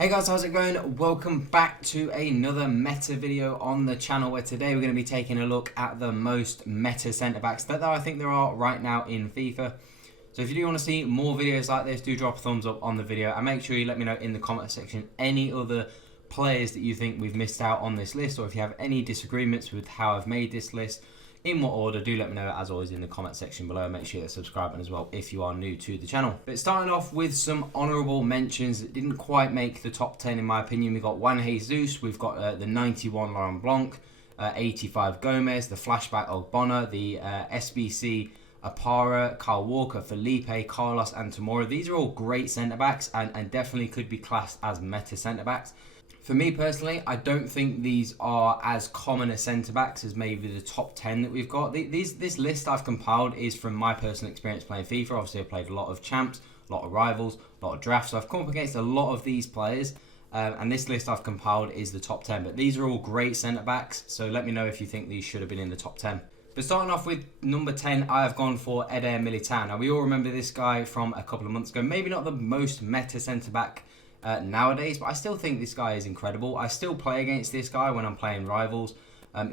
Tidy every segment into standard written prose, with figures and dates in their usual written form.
Hey guys, how's it going? Welcome back to another meta video on the channel, where today we're going to be taking a look at the most meta centre-backs that I think there are right now in FIFA. So if you do want to see more videos like this, do drop a thumbs up on the video and make sure you let me know in the comment section any other players that you think we've missed out on this list, or if you have any disagreements with how I've made this list, in what order, do let me know as always in the comment section below. Make sure you're subscribing as well if you are new to the channel. But starting off with some honourable mentions that didn't quite make the top 10 in my opinion. We've got Juan Jesus, we've got the 91 Laurent Blanc, 85 Gomez, the flashback Ogbonna, the SBC Apara, Kyle Walker, Felipe, Carlos and Tamora. These are all great centre-backs and definitely could be classed as meta centre-backs. For me personally, I don't think these are as common as centre-backs as maybe the top 10 that we've got. This list I've compiled is from my personal experience playing FIFA. Obviously, I've played a lot of champs, a lot of rivals, a lot of drafts. So I've come up against a lot of these players. And this list I've compiled is the top 10. But these are all great centre-backs. So let me know if you think these should have been in the top 10. But starting off with number 10, I have gone for Eder Militão. Now, we all remember this guy from a couple of months ago. Maybe not the most meta centre-back nowadays, but I still think this guy is incredible. I still play against this guy when I'm playing rivals,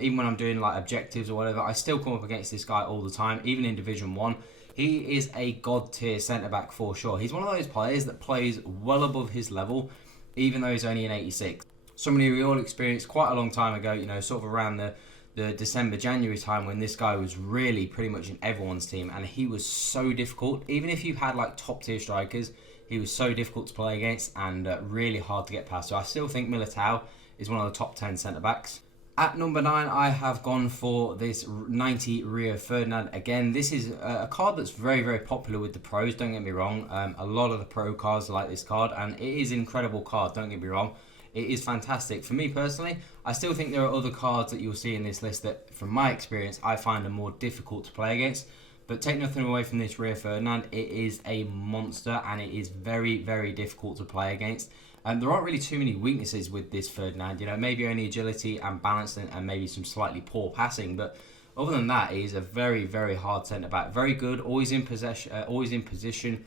even when I'm doing like objectives or whatever. I still come up against this guy all the time, even in Division 1. He is a god tier centre back for sure. He's one of those players that plays well above his level, even though he's only an 86. Somebody we all experienced quite a long time ago, you know, sort of around the December, January time, when this guy was really pretty much in everyone's team, and he was so difficult. Even if you had like top tier strikers, he was so difficult to play against and really hard to get past. So I still think Militão is one of the top 10 centre-backs. At number 9, I have gone for this 90 Rio Ferdinand. Again, this is a card that's very, very popular with the pros, don't get me wrong. A lot of the pro cards like this card, and it is an incredible card, don't get me wrong. It is fantastic. For me personally, I still think there are other cards that you'll see in this list that, from my experience, I find are more difficult to play against. But take nothing away from this Rio Ferdinand, it is a monster and it is very, very difficult to play against. And there aren't really too many weaknesses with this Ferdinand, you know, maybe only agility and balance and maybe some slightly poor passing. But other than that, he is a very, very hard centre-back. Very good, always in position,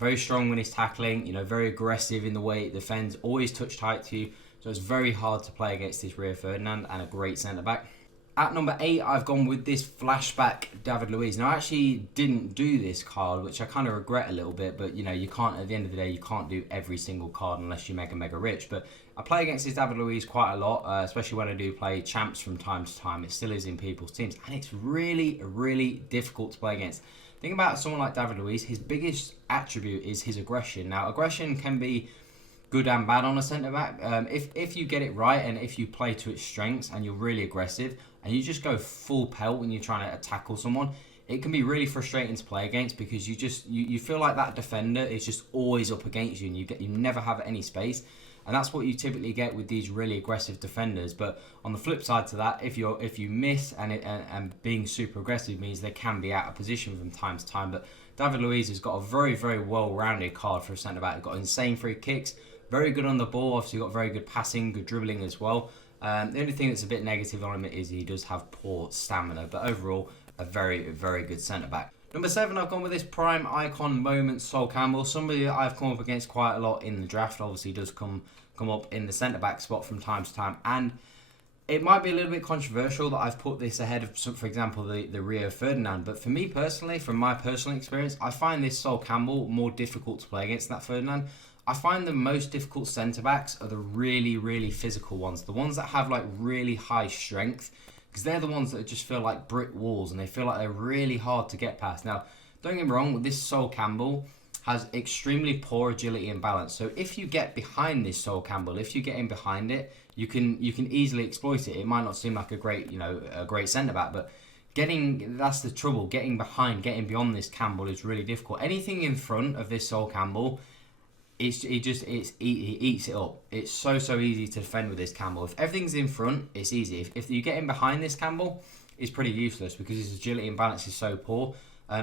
very strong when he's tackling, you know, very aggressive in the way it defends, always touch tight to you. So it's very hard to play against this Rio Ferdinand and a great centre-back. At number 8, I've gone with this flashback David Luiz. Now, I actually didn't do this card, which I kind of regret a little bit. But, you know, you can't, at the end of the day, you can't do every single card unless you're mega rich. But I play against this David Luiz quite a lot, especially when I do play champs from time to time. It still is in people's teams. And it's really, really difficult to play against. Think about someone like David Luiz. His biggest attribute is his aggression. Now, aggression can be good and bad on a centre-back. If you get it right and if you play to its strengths and you're really aggressive and you just go full pelt when you're trying to tackle someone, it can be really frustrating to play against because you feel like that defender is just always up against you and you never have any space. And that's what you typically get with these really aggressive defenders. But on the flip side to that, if you miss and being super aggressive means they can be out of position from time to time. But David Luiz has got a very, very well-rounded card for a centre-back. He's got insane free kicks, very good on the ball, obviously got very good passing, good dribbling as well. The only thing that's a bit negative on him is he does have poor stamina, but overall, a very, very good centre-back. Number 7, I've gone with this prime icon moment, Sol Campbell. Somebody that I've come up against quite a lot in the draft. Obviously, does come up in the centre-back spot from time to time. And it might be a little bit controversial that I've put this ahead of, for example, the Rio Ferdinand. But for me personally, from my personal experience, I find this Sol Campbell more difficult to play against that Ferdinand. I find the most difficult centre-backs are the really, really physical ones. The ones that have like really high strength. Because they're the ones that just feel like brick walls and they feel like they're really hard to get past. Now, don't get me wrong, this Sol Campbell has extremely poor agility and balance. So if you get behind this Sol Campbell, if you get in behind it, you can easily exploit it. It might not seem like a great centre-back, but that's the trouble. Getting behind, getting beyond this Campbell is really difficult. Anything in front of this Sol Campbell, he eats it up. It's so easy to defend with this Campbell. If everything's in front, it's easy. If you get in behind this Campbell, it's pretty useless because his agility and balance is so poor.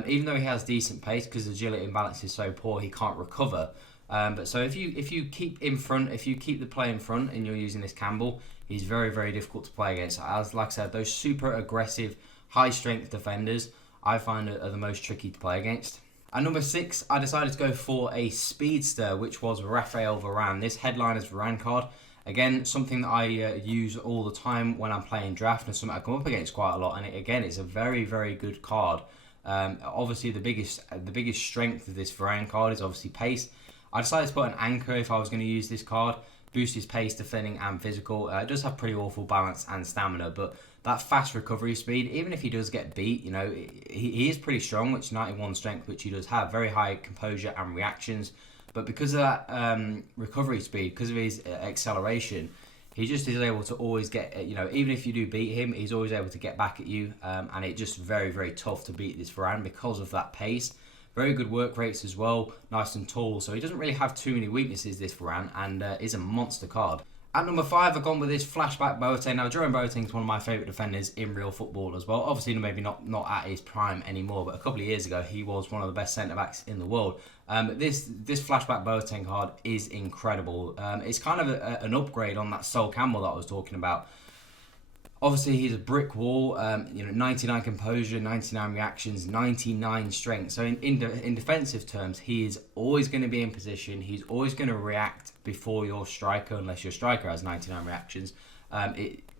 Even though he has decent pace, because his agility and balance is so poor, he can't recover. But so if you keep in front, if you keep the play in front and you're using this Campbell, he's very, very difficult to play against. As like I said, those super aggressive, high strength defenders I find are the most tricky to play against. At number 6, I decided to go for a speedster, which was Raphael Varane. This headliner's Varane card, again, something that I use all the time when I'm playing draft, and something I come up against quite a lot. And it's a very, very good card. Obviously, the biggest strength of this Varane card is obviously pace. I decided to put an anchor if I was going to use this card. Boost his pace, defending, and physical. It does have pretty awful balance and stamina, but that fast recovery speed, even if he does get beat, you know, he is pretty strong, which 91 strength, which he does have, very high composure and reactions. But because of that recovery speed, because of his acceleration, he just is able to always get, you know, even if you do beat him, he's always able to get back at you. And it's just very, very tough to beat this Varane because of that pace. Very good work rates as well, nice and tall. So he doesn't really have too many weaknesses, this Varane, and is a monster card. At number 5, I've gone with this flashback Boateng. Now, Jerome Boateng is one of my favourite defenders in real football as well. Obviously, maybe not at his prime anymore, but a couple of years ago, he was one of the best centre-backs in the world. This flashback Boateng card is incredible. It's kind of an upgrade on that Sol Campbell that I was talking about. Obviously, he's a brick wall, 99 composure, 99 reactions, 99 strength. So in defensive terms, he is always going to be in position. He's always going to react before your striker, unless your striker has 99 reactions.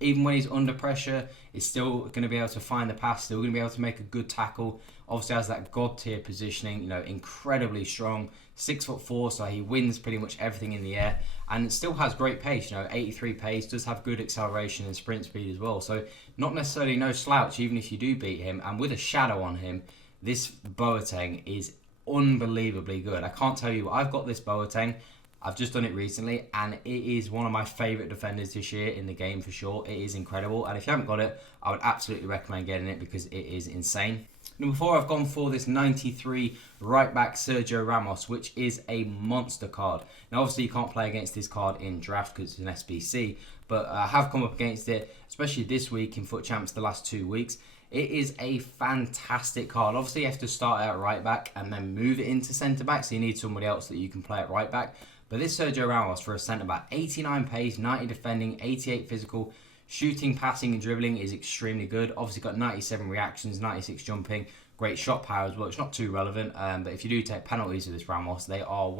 Even when he's under pressure, he's still going to be able to find the pass, still going to be able to make a good tackle. Obviously has that god tier positioning, incredibly strong, 6'4", so he wins pretty much everything in the air, and still has great pace, 83 pace, does have good acceleration and sprint speed as well. So not necessarily no slouch, even if you do beat him. And with a shadow on him, this Boateng is unbelievably good. I can't tell you, I've got this Boateng. I've just done it recently, and it is one of my favourite defenders this year in the game for sure. It is incredible, and if you haven't got it, I would absolutely recommend getting it because it is insane. Number 4, I've gone for this 93 right back Sergio Ramos, which is a monster card. Now, obviously, you can't play against this card in draft because it's an SBC, but I have come up against it, especially this week in Foot Champs the last 2 weeks. It is a fantastic card. Obviously, you have to start out right back and then move it into centre back, so you need somebody else that you can play at right back. But this Sergio Ramos for a centre back, 89 pace, 90 defending, 88 physical, shooting, passing, and dribbling is extremely good. Obviously, got 97 reactions, 96 jumping, great shot power as well. It's not too relevant, but if you do take penalties with this Ramos, they are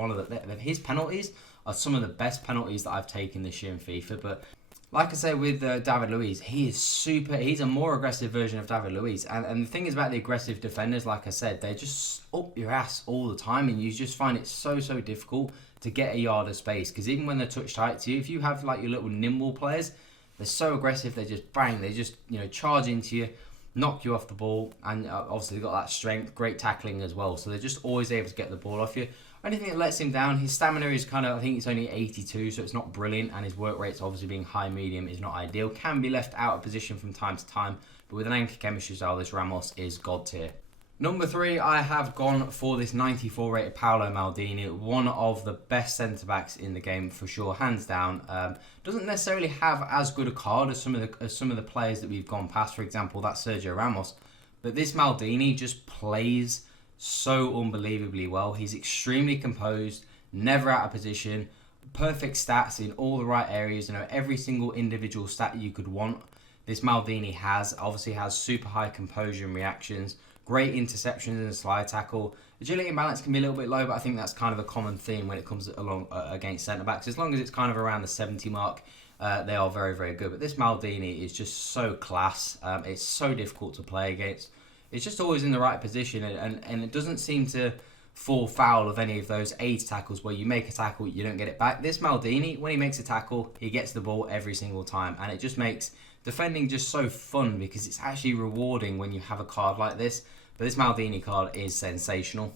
his penalties are some of the best penalties that I've taken this year in FIFA. But like I say with David Luiz, he's a more aggressive version of David Luiz. And the thing is about the aggressive defenders, like I said, they just up your ass all the time, and you just find it so difficult to get a yard of space. Because even when they're touch tight to you, if you have like your little nimble players, they're so aggressive, they just bang, they just charge into you, knock you off the ball, and obviously they've got that strength, great tackling as well. So they're just always able to get the ball off you. Anything that lets him down, his stamina is I think it's only 82, so it's not brilliant, and his work rate's obviously being high medium is not ideal. Can be left out of position from time to time, but with an anchor chemistry style, this Ramos is god tier. Number 3, I have gone for this 94 rated Paolo Maldini, one of the best centre-backs in the game for sure, hands down. Doesn't necessarily have as good a card as some of the players that we've gone past, for example, that Sergio Ramos. But this Maldini just plays so unbelievably well. He's extremely composed, never out of position, perfect stats in all the right areas, every single individual stat you could want. This Maldini obviously has super high composure and reactions, great interceptions and slide tackle. Agility and balance can be a little bit low, but I think that's kind of a common theme when it comes along against centre-backs. As long as it's kind of around the 70 mark, they are very, very good. But this Maldini is just so class. It's so difficult to play against. It's just always in the right position, and it doesn't seem to fall foul of any of those AIDS tackles where you make a tackle, you don't get it back. This Maldini, when he makes a tackle, he gets the ball every single time, and it just makes defending just so fun because it's actually rewarding when you have a card like this. But this Maldini card is sensational.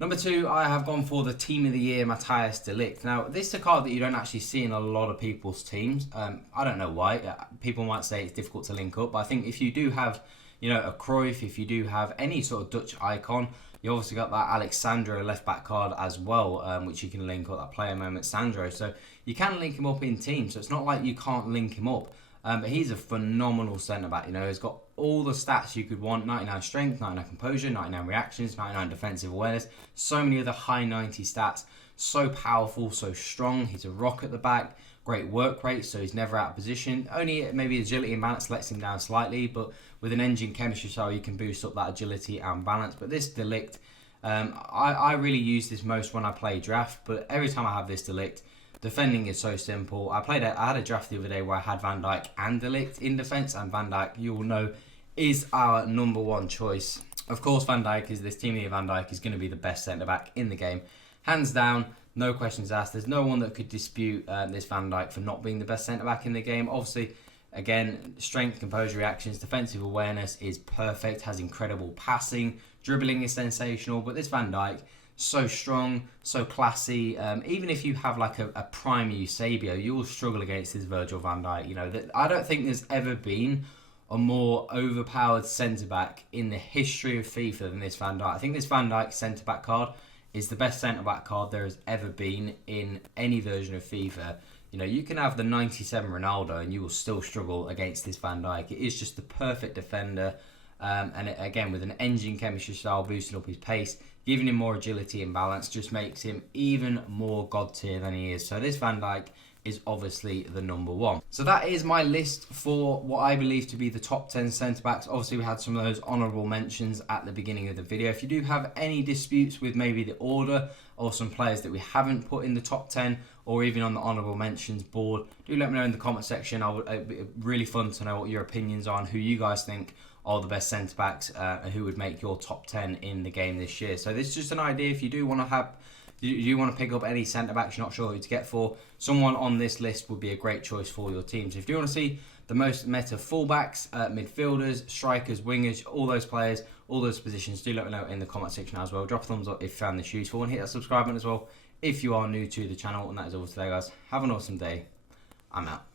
Number 2, I have gone for the Team of the Year, Matthijs de Ligt. Now, this is a card that you don't actually see in a lot of people's teams. I don't know why. People might say it's difficult to link up, but I think if you do have a Cruyff, if you do have any sort of Dutch icon, you obviously got that Alexandro left back card as well, which you can link up, that player moment Sandro. So you can link him up in teams, so it's not like you can't link him up. But he's a phenomenal centre-back, he's got all the stats you could want, 99 strength, 99 composure, 99 reactions, 99 defensive awareness, so many other high 90 stats, so powerful, so strong, he's a rock at the back, great work rate, so he's never out of position, only maybe agility and balance lets him down slightly, but with an engine chemistry style you can boost up that agility and balance. But this de Ligt, I really use this most when I play draft, but every time I have this Delict, defending is so simple. I had a draft the other day where I had Van Dijk and Delict in defence, and Van Dijk, you all know, is our number one choice. Of course, Van Dijk is this team. Van Dijk is going to be the best centre back in the game, hands down. No questions asked. There's no one that could dispute this Van Dijk for not being the best centre back in the game. Obviously, again, strength, composure, reactions, defensive awareness is perfect. Has incredible passing, dribbling is sensational. But this Van Dijk, so strong, so classy. Even if you have like a prime Eusebio, you will struggle against this Virgil van Dijk. You know, I don't think there's ever been a more overpowered centre back in the history of FIFA than this Van Dijk. I think this Van Dijk centre back card is the best centre back card there has ever been in any version of FIFA. You know, you can have the 97 Ronaldo and you will still struggle against this Van Dijk. It is just the perfect defender. Again, with an engine chemistry style boosting up his pace, giving him more agility and balance, just makes him even more god tier than he is. So this Van Dijk is obviously the number one. So that is my list for what I believe to be the top 10 centre-backs. Obviously, we had some of those honourable mentions at the beginning of the video. If you do have any disputes with maybe the order or some players that we haven't put in the top 10 or even on the honourable mentions board, do let me know in the comment section. It'd be really fun to know what your opinions are on who you guys think are the best centre-backs and who would make your top 10 in the game this year. So this is just an idea. If you do want to pick up any centre-backs you're not sure who to get for, someone on this list would be a great choice for your team. So if you want to see the most meta fullbacks, midfielders, strikers, wingers, all those players, all those positions, do let me know in the comment section as well. Drop a thumbs up if you found this useful and hit that subscribe button as well if you are new to the channel. And that is all for today, guys. Have an awesome day. I'm out.